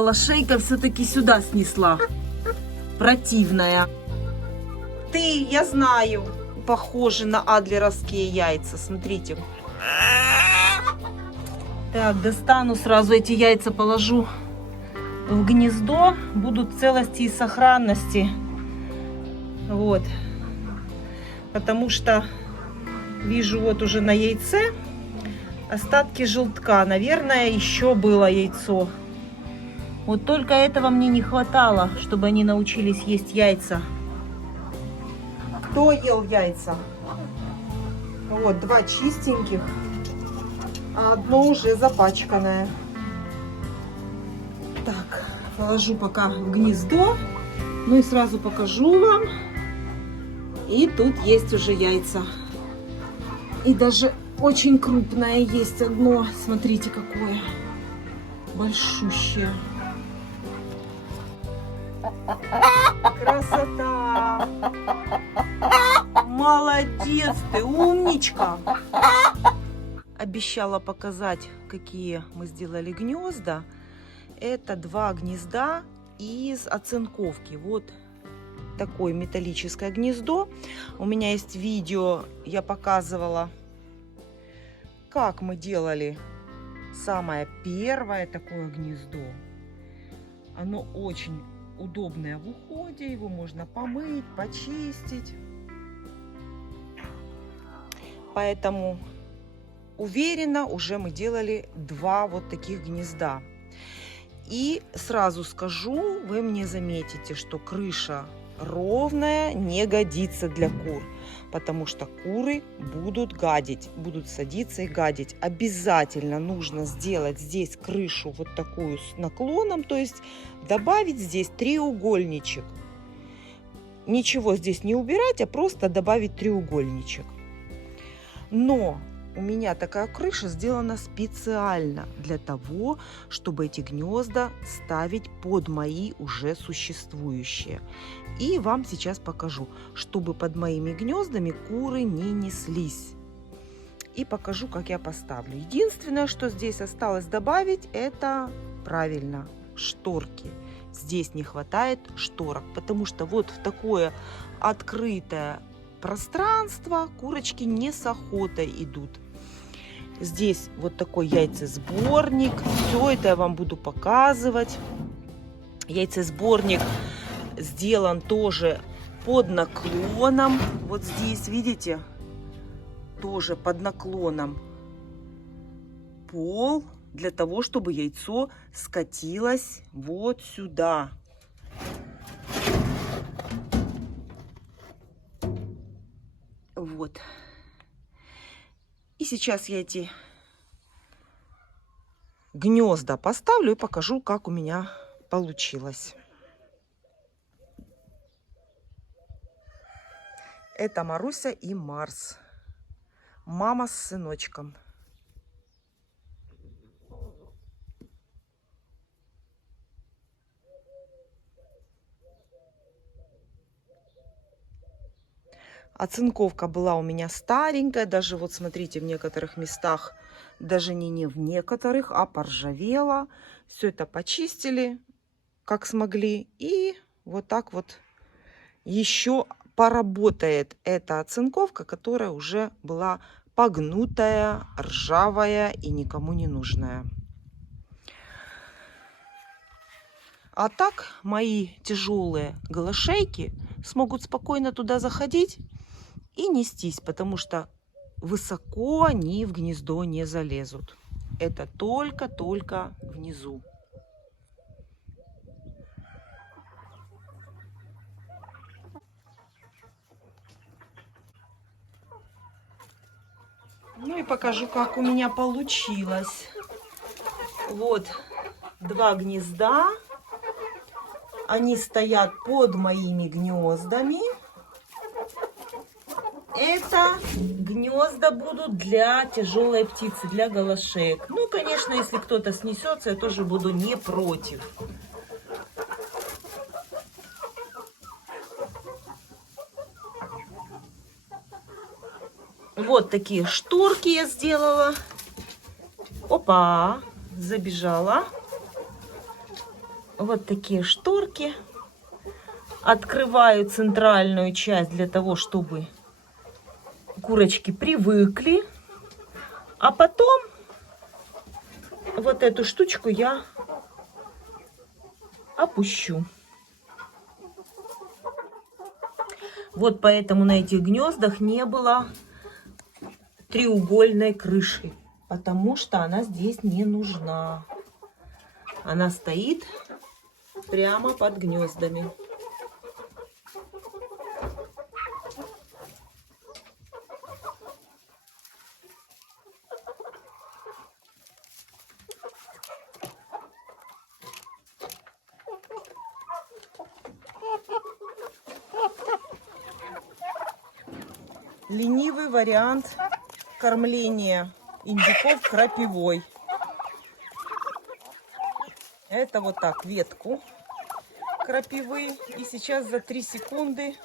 Лошейка все-таки сюда снесла. Противная. Ты, я знаю, похожи на адлеровские яйца. Смотрите. Так, достану сразу эти яйца, положу в гнездо. Будут в целости и сохранности. Вот. Потому что вижу вот уже на яйце остатки желтка. Наверное, еще было яйцо. Вот только этого мне не хватало, чтобы они научились есть яйца. Кто ел яйца? Вот, 2 чистеньких, а одно уже запачканное. Так, положу пока в гнездо. Ну и сразу покажу вам. И тут есть уже яйца. И даже очень крупное есть одно. Смотрите, какое. Большущее. Красота! Молодец ты, умничка! Обещала показать, какие мы сделали гнезда. Это 2 гнезда из оцинковки. Вот такое металлическое гнездо. У меня есть видео, я показывала, как мы делали самое первое такое гнездо. Оно очень удобное в уходе, его можно помыть, почистить. Поэтому уверенно уже мы делали 2 вот таких гнезда. И сразу скажу, вы мне заметите, что крыша ровная не годится для кур, потому что куры будут гадить, будут садиться и гадить. Обязательно нужно сделать здесь крышу вот такую с наклоном, то есть добавить здесь треугольничек. Ничего здесь не убирать, а просто добавить треугольничек. Но у меня такая крыша сделана специально для того, чтобы эти гнезда ставить под мои уже существующие. И вам сейчас покажу, чтобы под моими гнездами куры не неслись. И покажу, как я поставлю. Единственное, что здесь осталось добавить, это правильно шторки. Здесь не хватает шторок, потому что вот в такое открытое пространство курочки не с охотой идут. Здесь вот такой яйцесборник. Все это я вам буду показывать. Яйцесборник сделан тоже под наклоном. Вот здесь, видите, тоже под наклоном пол, для того, чтобы яйцо скатилось вот сюда. Вот. И сейчас я эти гнезда поставлю и покажу, как у меня получилось. Это Маруся и Марс. Мама с сыночком. Оцинковка была у меня старенькая. Даже вот смотрите, в некоторых местах, даже не в некоторых, а поржавела. Все это почистили, как смогли. И вот так вот еще поработает эта оцинковка, которая уже была погнутая, ржавая и никому не нужная. А так мои тяжелые голошейки смогут спокойно туда заходить и нестись, потому что высоко они в гнездо не залезут. Это только внизу. Ну и покажу, как у меня получилось. Вот 2 гнезда. Они стоят под моими гнездами. Это гнезда будут для тяжелой птицы, для голошеек. Ну, конечно, если кто-то снесется, я тоже буду не против. Вот такие шторки я сделала. Опа, забежала. Вот такие шторки. Открываю центральную часть для того, чтобы курочки привыкли. А потом вот эту штучку я опущу. Вот поэтому на этих гнездах не было треугольной крыши, потому что она здесь не нужна. Она стоит прямо под гнездами. Ленивый вариант кормления индюков крапивой. Это вот так, ветку крапивы. И сейчас за 3 секунды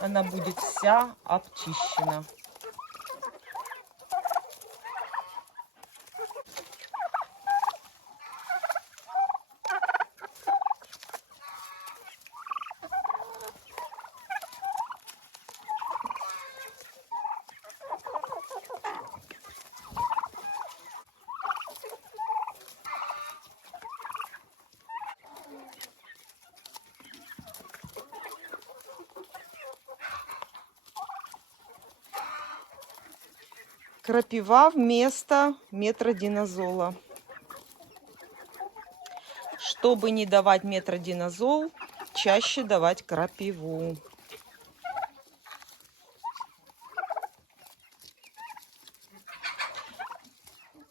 она будет вся обчищена. Крапива вместо метродинозола. Чтобы не давать метродинозол, чаще давать крапиву.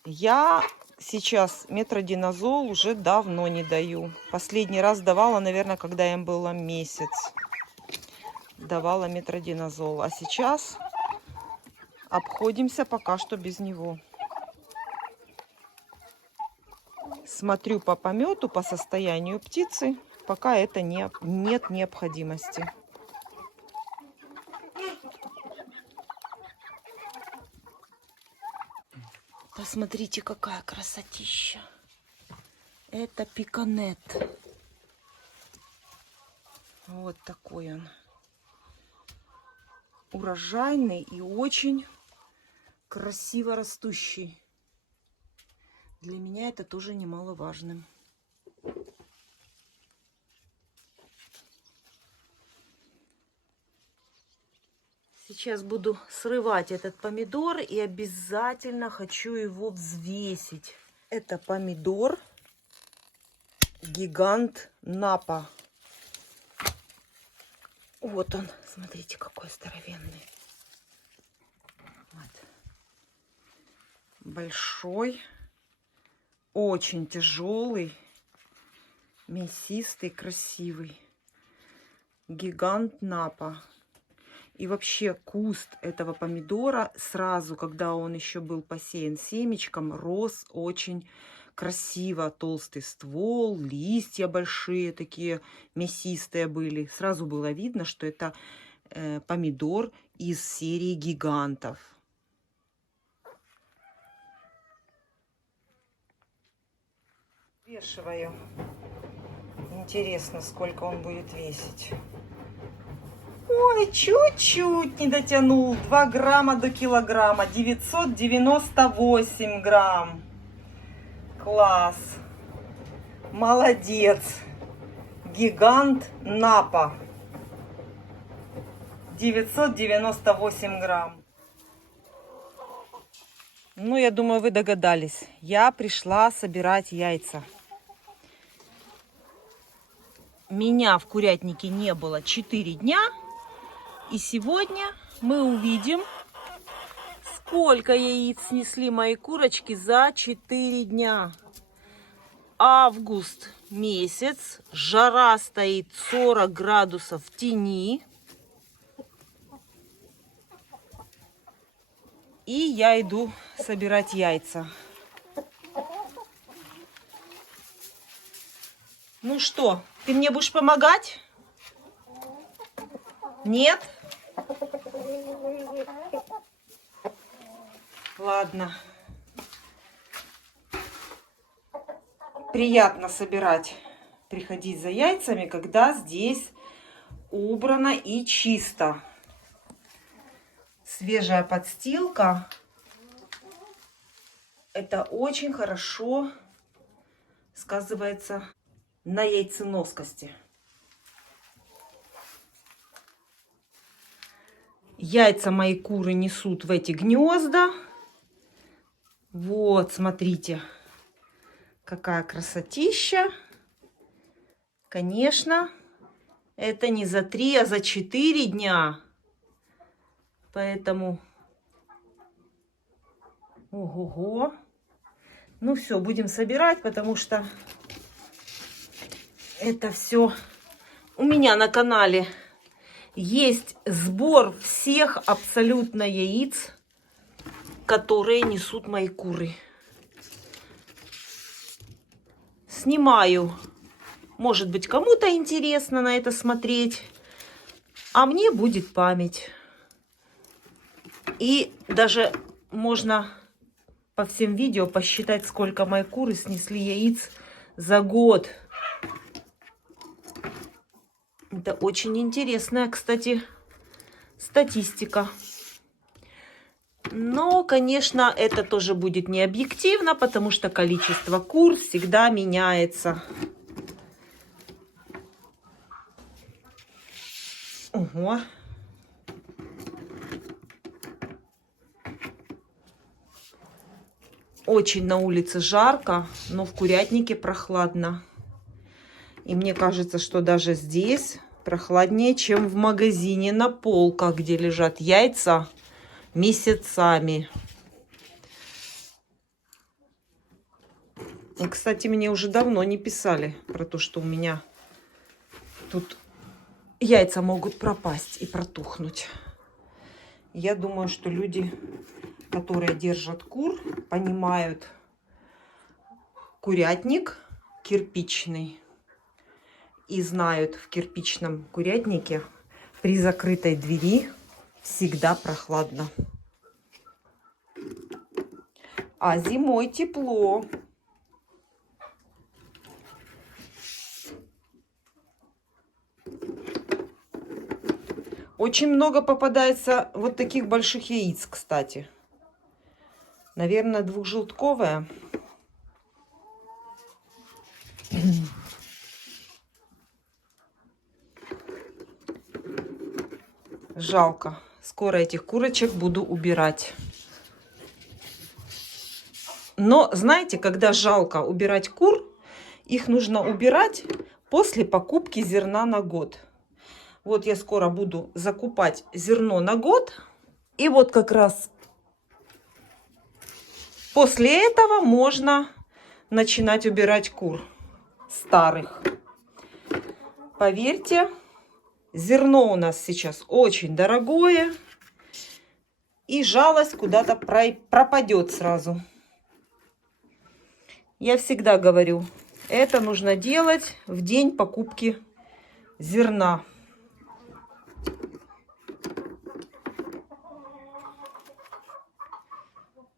Я сейчас метродинозол уже давно не даю. Последний раз давала, наверное, когда им было месяц. Давала метродинозол. А сейчас обходимся пока что без него. Смотрю по помету, по состоянию птицы. Пока это нет необходимости. Посмотрите, какая красотища. Это пиканет. Вот такой он. Урожайный и очень красиво растущий. Для меня это тоже немаловажно. Сейчас буду срывать этот помидор и обязательно хочу его взвесить. Это помидор гигант Напа. Вот он, смотрите, какой здоровенный. Вот. Большой, очень тяжелый, мясистый, красивый. Гигант Напа. И вообще куст этого помидора сразу, когда он еще был посеян семечком, рос очень красиво. Толстый ствол, листья большие, такие мясистые были. Сразу было видно, что это помидор из серии гигантов. Взвешиваю. Интересно, сколько он будет весить. Ой, чуть-чуть не дотянул. 2 грамма до килограмма. 998 грамм. Класс. Молодец. Гигант Напа. 998 грамм. Ну, я думаю, вы догадались. Я пришла собирать яйца. Меня в курятнике не было 4 дня. И сегодня мы увидим, сколько яиц снесли мои курочки за 4 дня. Август месяц, жара стоит 40 градусов в тени. И я иду собирать яйца. Ну что, ты мне будешь помогать? Нет? Ладно. Приятно собирать приходить за яйцами, когда здесь убрано и чисто. Свежая подстилка. Это очень хорошо сказывается на яйценоскости. Яйца мои куры несут в эти гнезда. Вот, смотрите, какая красотища. Конечно, это не за 3, а за 4 дня. Поэтому... Ого-го. Ну все, будем собирать, потому что это все у меня на канале. Есть сбор всех абсолютно яиц, которые несут мои куры. Снимаю. Может быть, кому-то интересно на это смотреть, а мне будет память. И даже можно по всем видео посчитать, сколько мои куры снесли яиц за год. Это очень интересная, кстати, статистика. Но, конечно, это тоже будет не объективно, потому что количество кур всегда меняется. Ого. Очень на улице жарко, но в курятнике прохладно. И мне кажется, что даже здесь прохладнее, чем в магазине на полках, где лежат яйца месяцами. И, кстати, мне уже давно не писали про то, что у меня тут яйца могут пропасть и протухнуть. Я думаю, что люди, которые держат кур, понимают курятник кирпичный и знают, в кирпичном курятнике при закрытой двери всегда прохладно. А зимой тепло. Очень много попадается вот таких больших яиц, кстати. Наверное, двухжелтковая. Жалко. Скоро этих курочек буду убирать. Но, знаете, когда жалко убирать кур, их нужно убирать после покупки зерна на год. Вот я скоро буду закупать зерно на год. И вот как раз после этого можно начинать убирать кур старых. Поверьте, зерно у нас сейчас очень дорогое. И жалость куда-то пропадет сразу. Я всегда говорю, это нужно делать в день покупки зерна.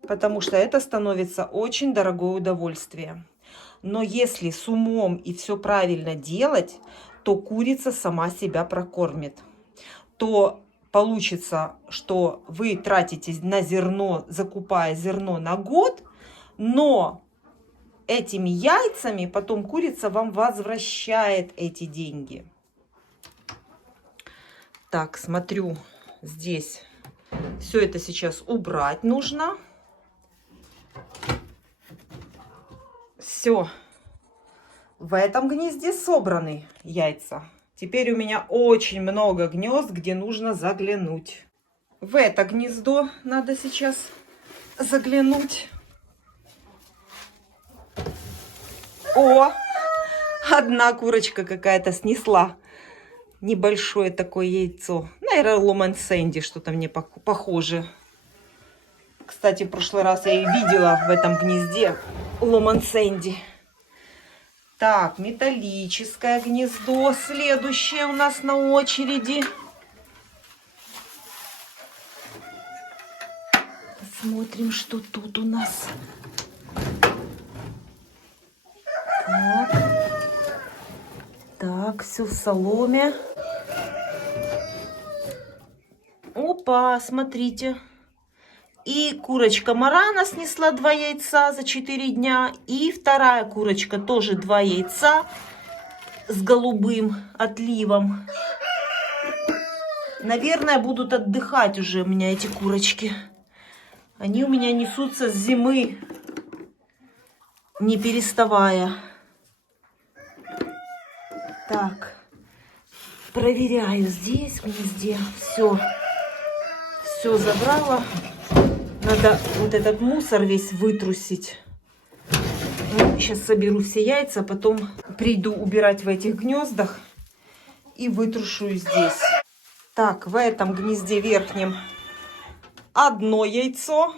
Потому что это становится очень дорогое удовольствие. Но если с умом и все правильно делать, то курица сама себя прокормит. То получится, что вы тратите на зерно, закупая зерно на год, но этими яйцами потом курица вам возвращает эти деньги. Так, смотрю, здесь все это сейчас убрать нужно. Все. В этом гнезде собраны яйца. Теперь у меня очень много гнезд, где нужно заглянуть. В это гнездо надо сейчас заглянуть. О, одна курочка какая-то снесла небольшое такое яйцо. Наверное, Ломан Сэнди, что-то мне похоже. Кстати, в прошлый раз я ее видела в этом гнезде. Ломан Сэнди. Так, металлическое гнездо. Следующее у нас на очереди. Смотрим, что тут у нас. Так. Так, все в соломе. Опа, смотрите. И курочка Марана снесла 2 яйца за 4 дня. И вторая курочка тоже 2 яйца с голубым отливом. Наверное, будут отдыхать уже у меня эти курочки. Они у меня несутся с зимы, не переставая. Так, проверяю здесь, в гнезде. Все забрала. Надо вот этот мусор весь вытрусить. Ну, сейчас соберу все яйца, потом приду убирать в этих гнездах и вытрушу здесь. Так, в этом гнезде верхнем 1 яйцо.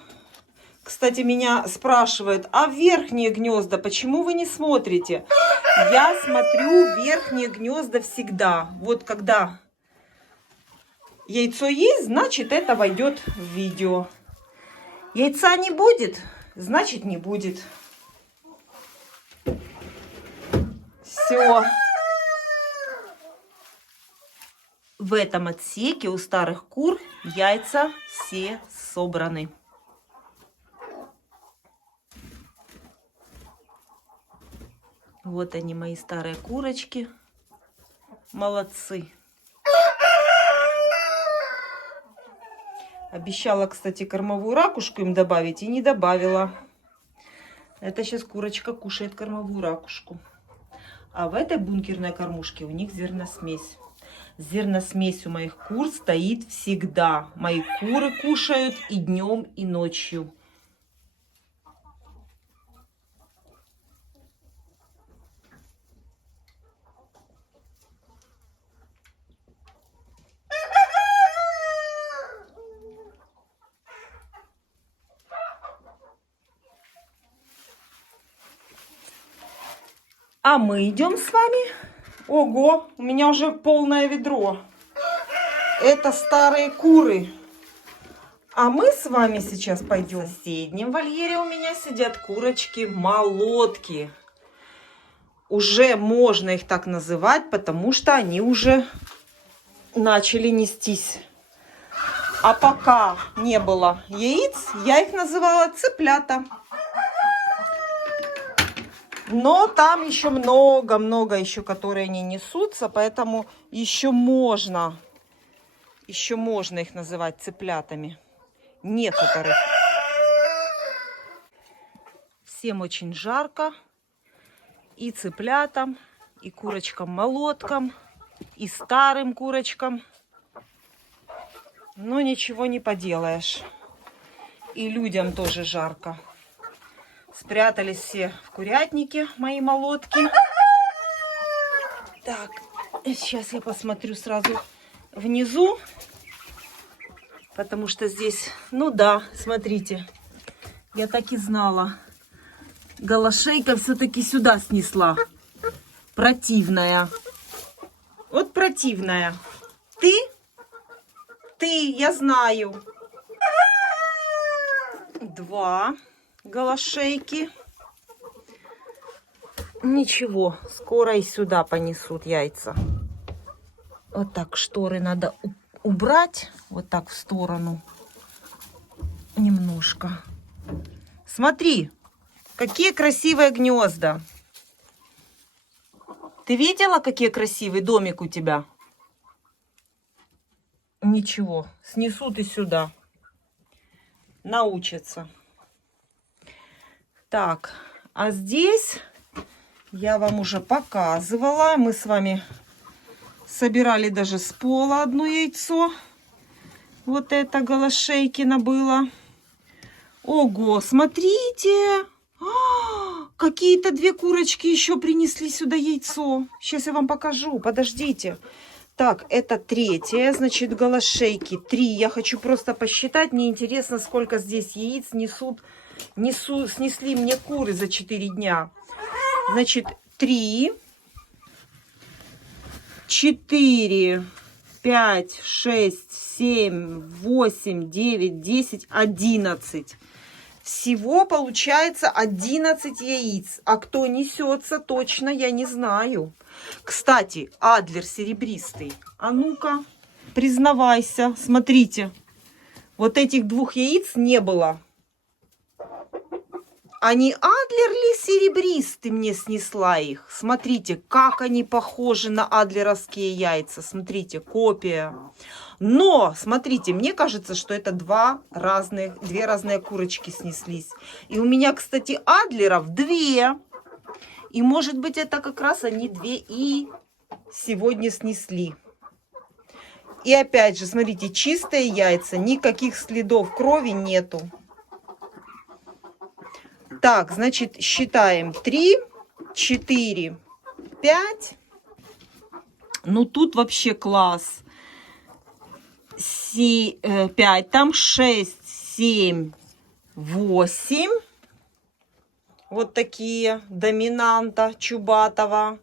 Кстати, меня спрашивают, а верхние гнезда почему вы не смотрите? Я смотрю верхние гнезда всегда. Вот когда яйцо есть, значит это войдет в видео. Яйца не будет, значит не будет. Все. В этом отсеке у старых кур яйца все собраны. Вот они, мои старые курочки. Молодцы. Обещала, кстати, кормовую ракушку им добавить и не добавила. Это сейчас курочка кушает кормовую ракушку. А в этой бункерной кормушке у них зерносмесь. Зерносмесь у моих кур стоит всегда. Мои куры кушают и днем, и ночью. А мы идем с вами. Ого, у меня уже полное ведро. Это старые куры. А мы с вами сейчас пойдем. В соседнем вольере у меня сидят курочки-молотки. Уже можно их так называть, потому что они уже начали нестись. А пока не было яиц, я их называла цыплята. Но там еще много еще, которые не несутся, поэтому еще можно их называть цыплятами. Некоторых. Всем очень жарко. И цыплятам, и курочкам-молоткам, и старым курочкам. Но ничего не поделаешь. И людям тоже жарко. Спрятались все в курятнике, мои молотки. Так, сейчас я посмотрю сразу внизу. Потому что здесь, ну да, смотрите. Я так и знала. Голошейка все-таки сюда снесла. Противная. Вот противная. Ты, я знаю. 2 голошейки. Ничего, скоро и сюда понесут яйца. Вот так шторы надо убрать. Вот так в сторону. Немножко. Смотри, какие красивые гнезда. Ты видела, какие красивый домик у тебя? Ничего, снесут и сюда. Научатся. Так, а здесь я вам уже показывала. Мы с вами собирали даже с пола 1 яйцо. Вот это голошейкино было. Ого, смотрите! Какие-то 2 курочки еще принесли сюда яйцо. Сейчас я вам покажу, подождите. Так, это 3-я, значит, голошейки 3. Я хочу просто посчитать. Мне интересно, сколько здесь яиц снесли мне куры за 4 дня. Значит, 3, 4, 5, 6, 7, 8, 9, 10, 11. Всего получается 11 яиц. А кто несется, точно я не знаю. Кстати, адлер серебристый. А ну-ка, признавайся. Смотрите, вот этих 2 яиц не было. А не адлер ли серебристый мне снесла их? Смотрите, как они похожи на адлеровские яйца. Смотрите, копия. Но, смотрите, мне кажется, что это две разные курочки снеслись. И у меня, кстати, адлеров 2. И, может быть, это как раз они 2 и сегодня снесли. И опять же, смотрите, чистые яйца, никаких следов крови нету. Так, значит, считаем 3, 4, 5. Ну, тут вообще класс. 5, там 6, 7, 8. Вот такие доминанта чубатого,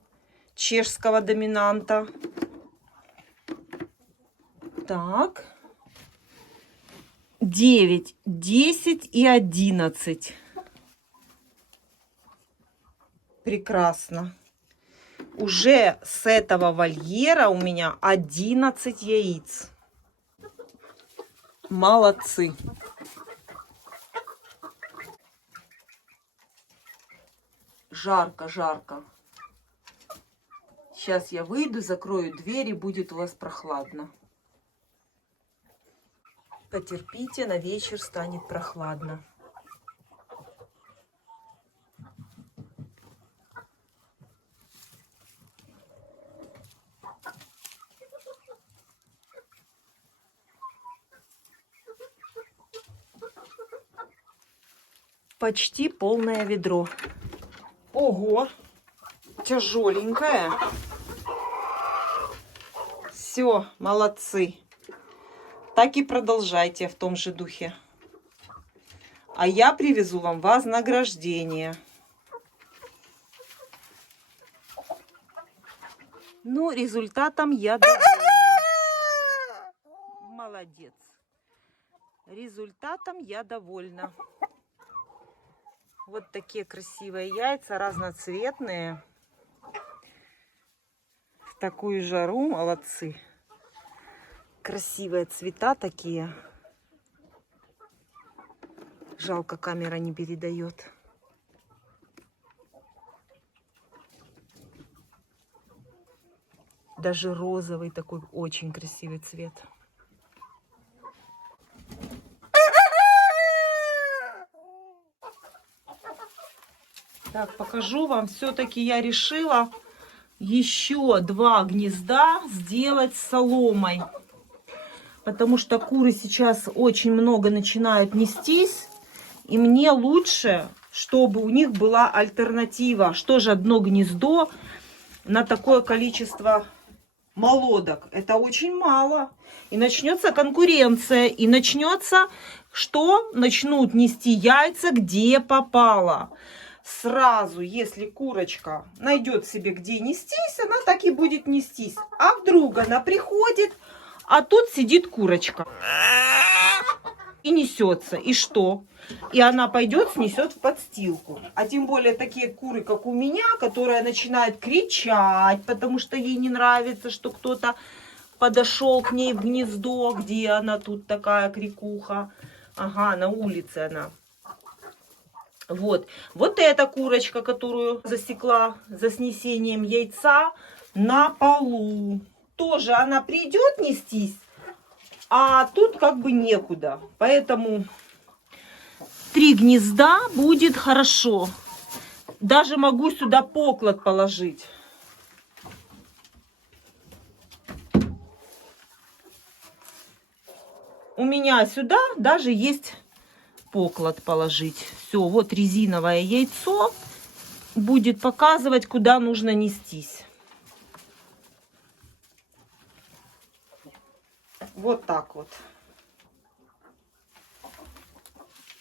чешского доминанта. Так. 9, 10 и 11. Прекрасно. Уже с этого вольера у меня 11 яиц. Молодцы. Жарко, жарко. Сейчас я выйду, закрою дверь, и будет у вас прохладно. Потерпите, на вечер станет прохладно. Почти полное ведро. Ого, тяжеленькое. Все, молодцы. Так и продолжайте в том же духе. А я привезу вам вознаграждение. Ну, результатом я довольна. Молодец. Результатом я довольна. Вот такие красивые яйца, разноцветные. В такую жару молодцы. Красивые цвета такие. Жалко, камера не передает. Даже розовый такой очень красивый цвет. Так, покажу вам. Все-таки я решила еще 2 гнезда сделать соломой. Потому что куры сейчас очень много начинают нестись. И мне лучше, чтобы у них была альтернатива. Что же одно гнездо на такое количество молодок? Это очень мало. И начнется конкуренция. И начнется, что начнут нести яйца где попало. Сразу, если курочка найдет себе где нестись, она так и будет нестись. А вдруг она приходит, а тут сидит курочка и несется. И что? И она пойдет, снесет в подстилку. А тем более такие куры, как у меня, которая начинает кричать, потому что ей не нравится, что кто-то подошел к ней в гнездо, где она тут такая крикуха. Ага, на улице она. Вот эта курочка, которую засекла за снесением яйца на полу. Тоже она придет нестись, а тут как бы некуда. Поэтому 3 гнезда будет хорошо. Даже могу сюда поклад положить. У меня сюда даже есть поклад положить. Все, вот резиновое яйцо будет показывать, куда нужно нестись. Вот так вот.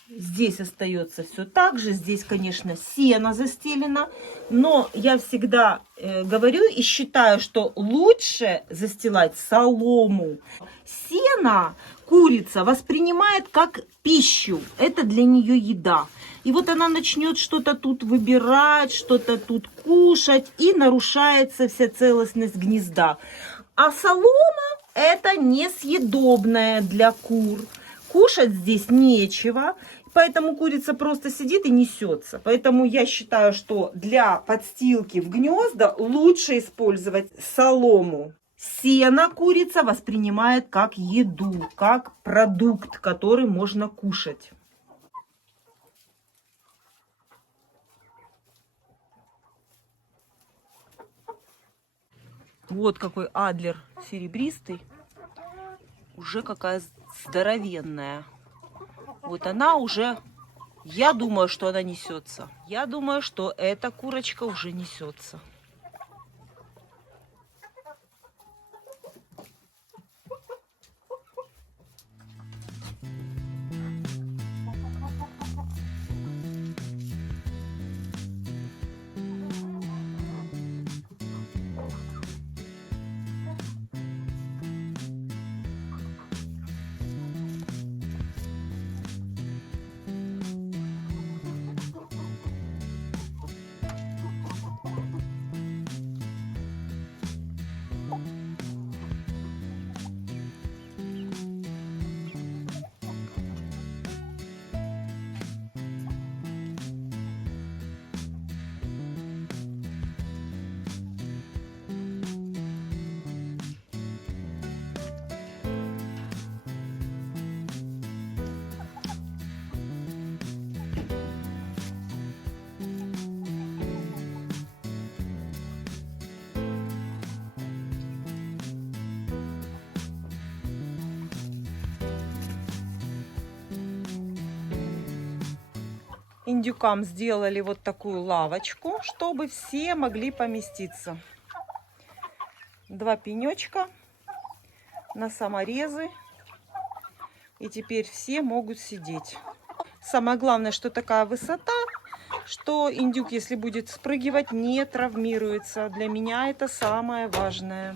Здесь остается все так же. Здесь, конечно, сено застелено. Но я всегда говорю и считаю, что лучше застилать солому. Сено курица воспринимает как пищу. Это для нее еда. И вот она начнет что-то тут выбирать, что-то тут кушать, и нарушается вся целостность гнезда. А солома это несъедобная для кур. Кушать здесь нечего, поэтому курица просто сидит и несется. Поэтому я считаю, что для подстилки в гнезда лучше использовать солому. Сено курица воспринимает как еду, как продукт, который можно кушать. Вот какой адлер серебристый. Уже какая здоровенная. Вот она уже, я думаю, что она несется. Я думаю, что эта курочка уже несется. Индюкам сделали вот такую лавочку, чтобы все могли поместиться. 2 пенечка на саморезы. И теперь все могут сидеть. Самое главное, что такая высота, что индюк, если будет спрыгивать, не травмируется. Для меня это самое важное.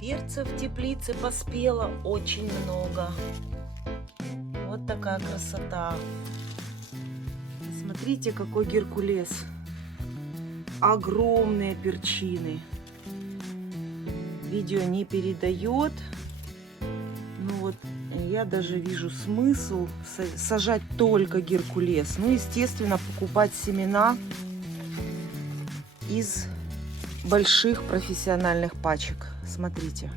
Перцев в теплице поспело очень много. Вот такая красота. Смотрите, какой геркулес. Огромные перчины. Видео не передает. Ну вот, я даже вижу смысл сажать только геркулес. Ну, естественно, покупать семена из больших профессиональных пачек. Смотрите,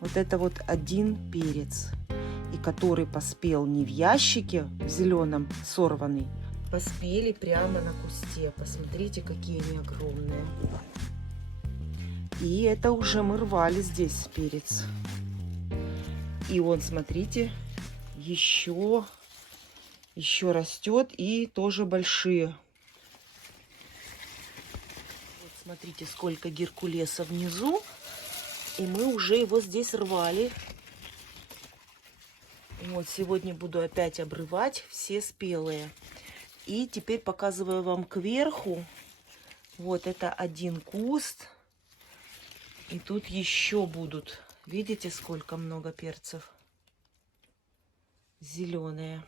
вот это вот один перец, и который поспел не в ящике в зеленом сорванный, поспели прямо на кусте. Посмотрите, какие они огромные. И это уже мы рвали здесь перец. И он, смотрите, еще растет, и тоже большие. Вот смотрите, сколько геркулеса внизу. И мы уже его здесь рвали. Вот сегодня буду опять обрывать все спелые. И теперь показываю вам кверху. Вот это один куст. И тут еще будут. Видите, сколько много перцев? Зеленые.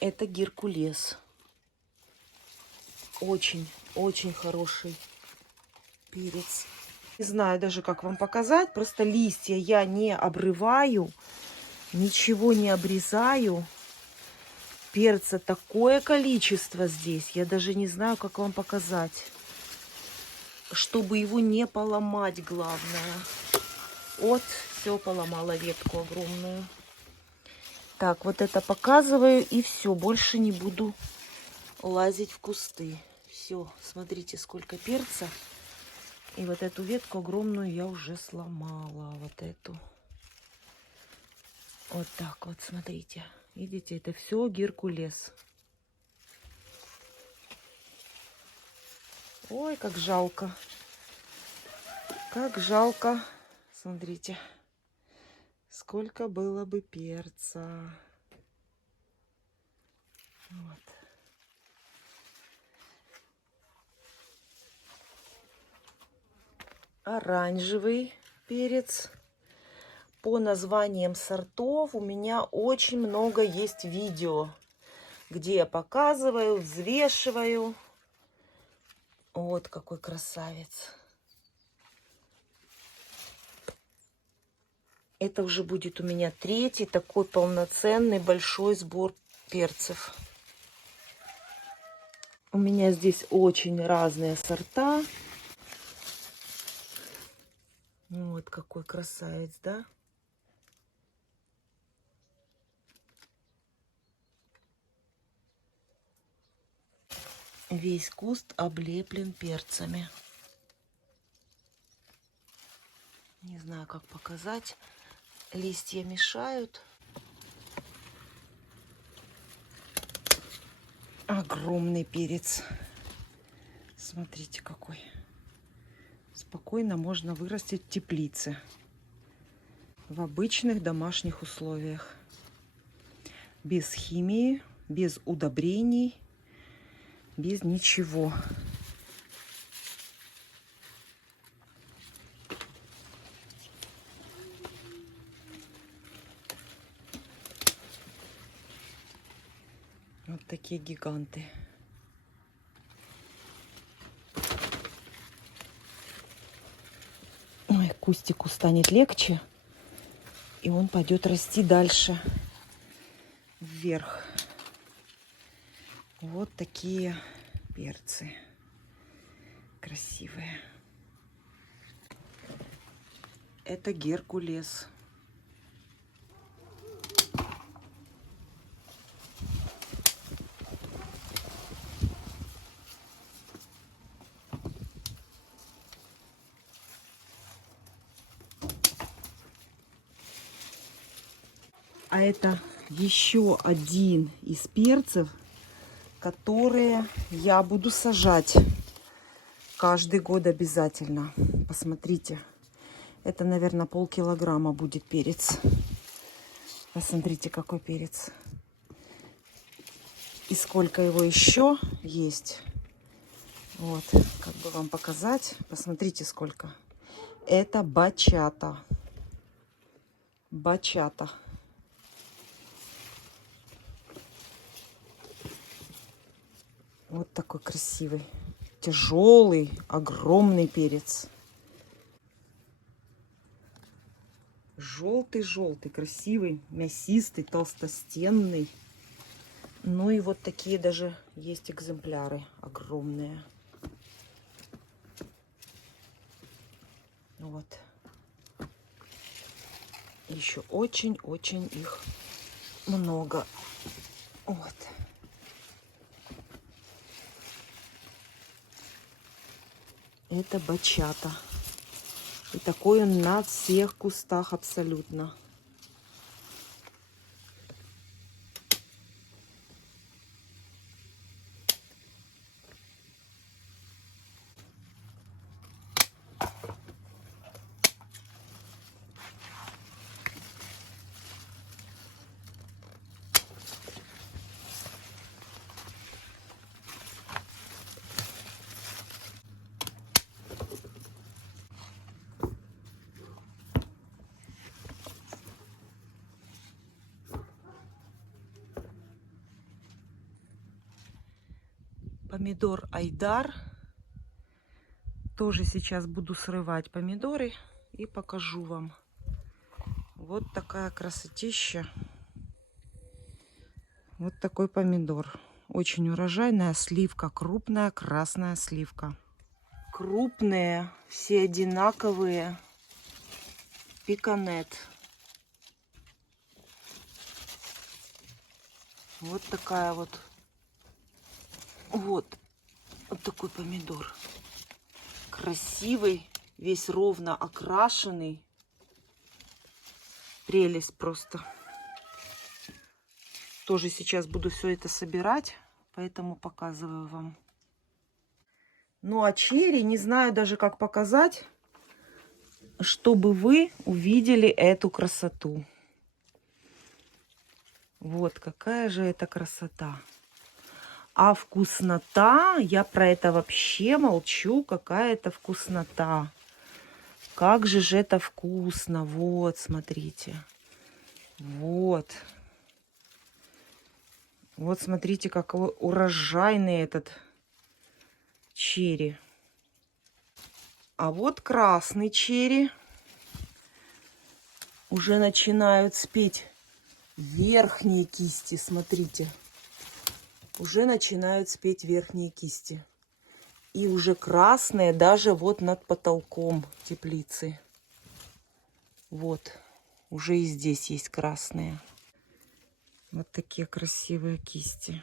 Это геркулес. Очень хороший перец. Не знаю даже, как вам показать. Просто листья я не обрываю. Ничего не обрезаю. Перца такое количество здесь. Я даже не знаю, как вам показать. Чтобы его не поломать, главное. Вот, все, поломала ветку огромную. Так, вот это показываю, и все, больше не буду лазить в кусты. Все, смотрите, сколько перца. И вот эту ветку огромную я уже сломала. Вот эту. Вот так вот, смотрите. Видите, это все геркулес. Ой, как жалко. Как жалко. Смотрите, сколько было бы перца. Вот. Оранжевый перец. По названиям сортов у меня очень много есть видео, где я показываю, взвешиваю. Вот какой красавец. Это уже будет у меня третий такой полноценный большой сбор перцев. У меня здесь очень разные сорта. Вот какой красавец, да? Весь куст облеплен перцами. Не знаю, как показать. Листья мешают. Огромный перец. Смотрите, какой. Спокойно можно вырастить в теплице. В обычных домашних условиях. Без химии, без удобрений, без ничего. Вот такие гиганты. Ой, кустику станет легче, и он пойдет расти дальше вверх. Вот такие перцы красивые. Это геркулес. А это еще один из перцев, которые я буду сажать каждый год обязательно. Посмотрите, это, наверное, полкилограмма будет перец. Посмотрите, какой перец. И сколько его еще есть. Вот, как бы вам показать. Посмотрите, сколько. Это бачата. Бачата. Вот такой красивый, тяжелый, огромный перец. Желтый-желтый, красивый, мясистый, толстостенный. Ну и вот такие даже есть экземпляры огромные. Вот. Еще очень-очень их много. Вот. Это бачата. И такой он на всех кустах абсолютно. Помидор Айдар. Тоже сейчас буду срывать помидоры и покажу вам. Вот такая красотища. Вот такой помидор. Очень урожайная сливка, крупная красная сливка. Крупные, все одинаковые. Пиканет. Вот такая вот. Вот такой помидор. Красивый, весь ровно окрашенный. Прелесть просто. Тоже сейчас буду все это собирать, поэтому показываю вам. Ну а черри не знаю даже как показать, чтобы вы увидели эту красоту. Вот какая же это красота. А вкуснота, я про это вообще молчу, какая это вкуснота. Как же это вкусно. Вот, смотрите. Вот. Вот смотрите, какой урожайный этот черри. А вот красный черри. Уже начинают спеть верхние кисти, смотрите. Уже начинают спеть верхние кисти. И уже красные даже вот над потолком теплицы. Вот. Уже и здесь есть красные. Вот такие красивые кисти.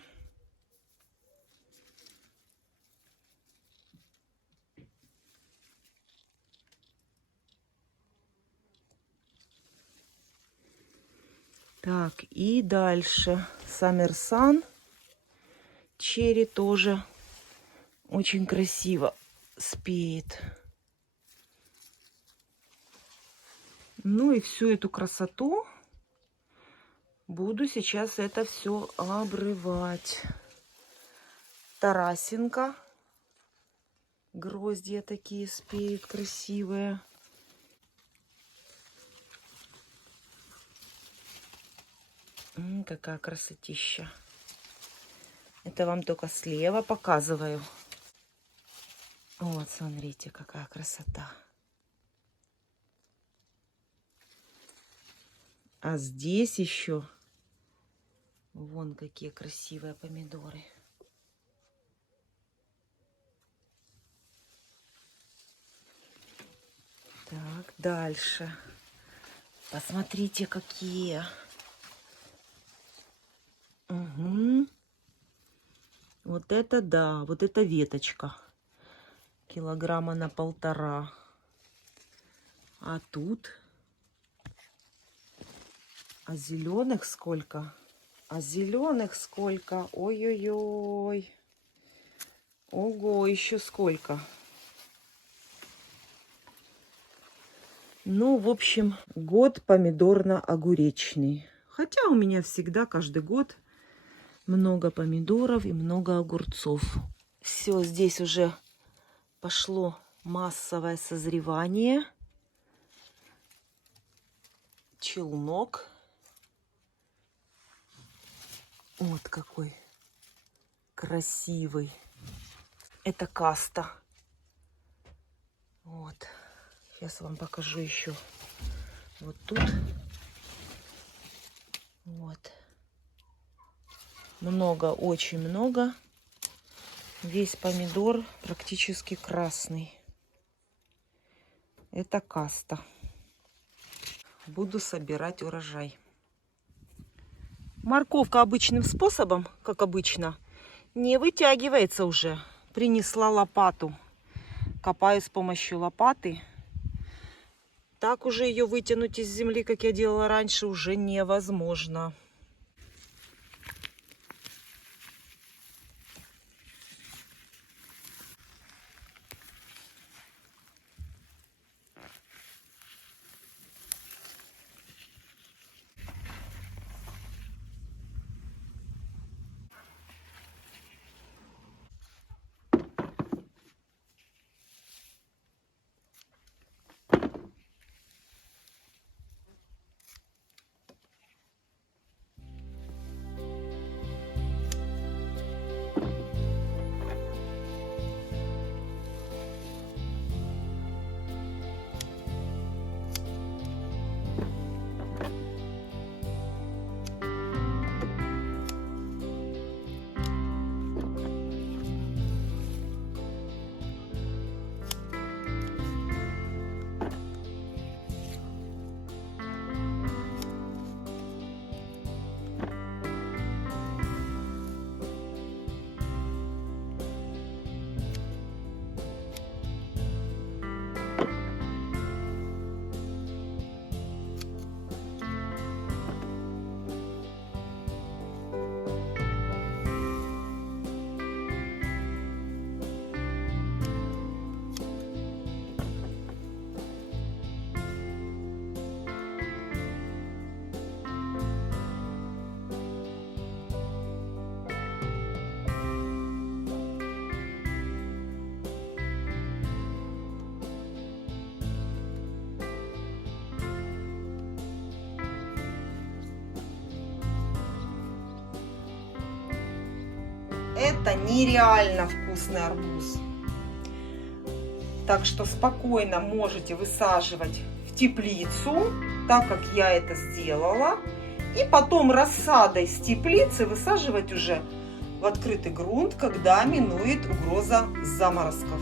Так, и дальше. Саммерсан. Черри тоже очень красиво спеет. Ну и всю эту красоту буду сейчас это все обрывать. Тарасенко. Гроздья такие спеют красивые. Какая красотища. Это вам только слева показываю. Вот, смотрите, какая красота. А здесь еще вон какие красивые помидоры. Так, дальше. Посмотрите, какие. Угу. Вот это да, вот это веточка. Килограмма на 1,5. А тут... А зеленых сколько? А зеленых сколько? Ой-ой-ой. Ого, еще сколько. Ну, в общем, год помидорно-огуречный. Хотя у меня всегда, каждый год, много помидоров и много огурцов. Все, здесь уже пошло массовое созревание. Челнок. Вот какой красивый. Это каста. Вот. Сейчас вам покажу еще. Вот тут. Вот. Много, очень много. Весь помидор практически красный. Это каста. Буду собирать урожай. Морковка обычным способом, как обычно, не вытягивается уже. Принесла лопату. Копаю с помощью лопаты. Так уже ее вытянуть из земли, как я делала раньше, уже невозможно. Это нереально вкусный арбуз. Так что спокойно можете высаживать в теплицу, так как я это сделала. И потом рассадой с теплицы высаживать уже в открытый грунт, когда минует угроза заморозков.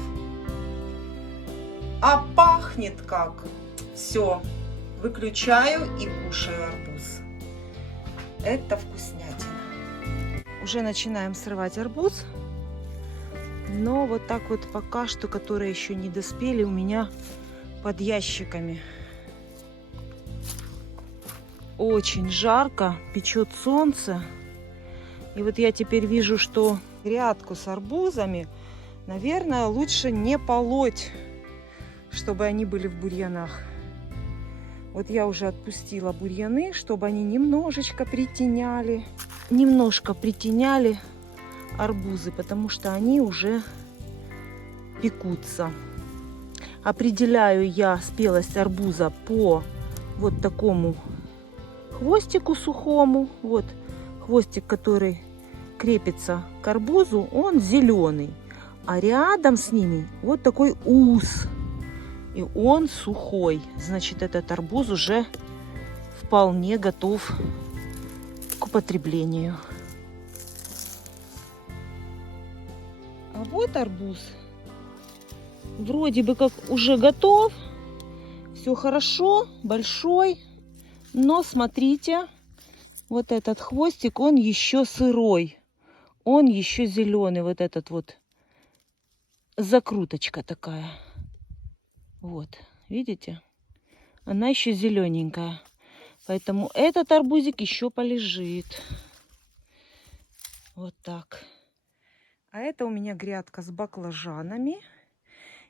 А пахнет как! Все, выключаю и кушаю арбуз. Это вкуснятина. Уже начинаем срывать арбуз. Но вот так вот пока что, которые еще не доспели, у меня под ящиками. Очень жарко, печет солнце. И вот я теперь вижу, что грядку с арбузами, наверное, лучше не полоть, чтобы они были в бурьянах. Вот я уже отпустила бурьяны, чтобы они немножко притеняли арбузы, потому что они уже пекутся. Определяю я спелость арбуза по вот такому хвостику сухому. Вот хвостик, который крепится к арбузу, он зеленый, а рядом с ними вот такой ус, и он сухой. Значит, этот арбуз уже вполне готов к употреблению. А вот арбуз вроде бы как уже готов, все хорошо, большой, но смотрите, вот этот хвостик, он еще сырой, он еще зеленый, вот этот вот закруточка такая, вот, видите, она еще зелененькая, поэтому этот арбузик еще полежит, вот так. А это у меня грядка с баклажанами.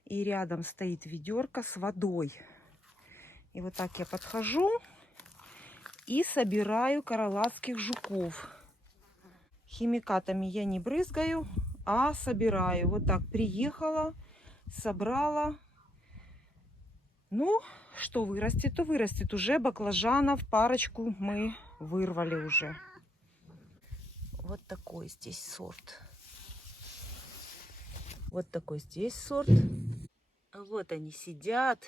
И рядом стоит ведерко с водой. И вот так я подхожу и собираю каралатских жуков. Химикатами я не брызгаю, а собираю. Вот так приехала, собрала. Ну, что вырастет, то вырастет. Уже баклажанов парочку мы вырвали уже. Вот такой здесь сорт. Вот такой здесь сорт. Вот они сидят.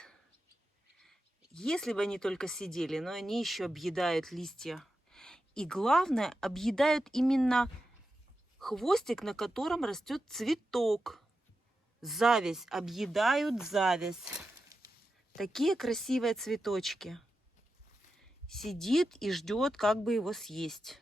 Если бы они только сидели, но они еще объедают листья. И главное, объедают именно хвостик, на котором растет цветок. Завязь. Объедают завязь. Такие красивые цветочки. Сидит и ждет, как бы его съесть.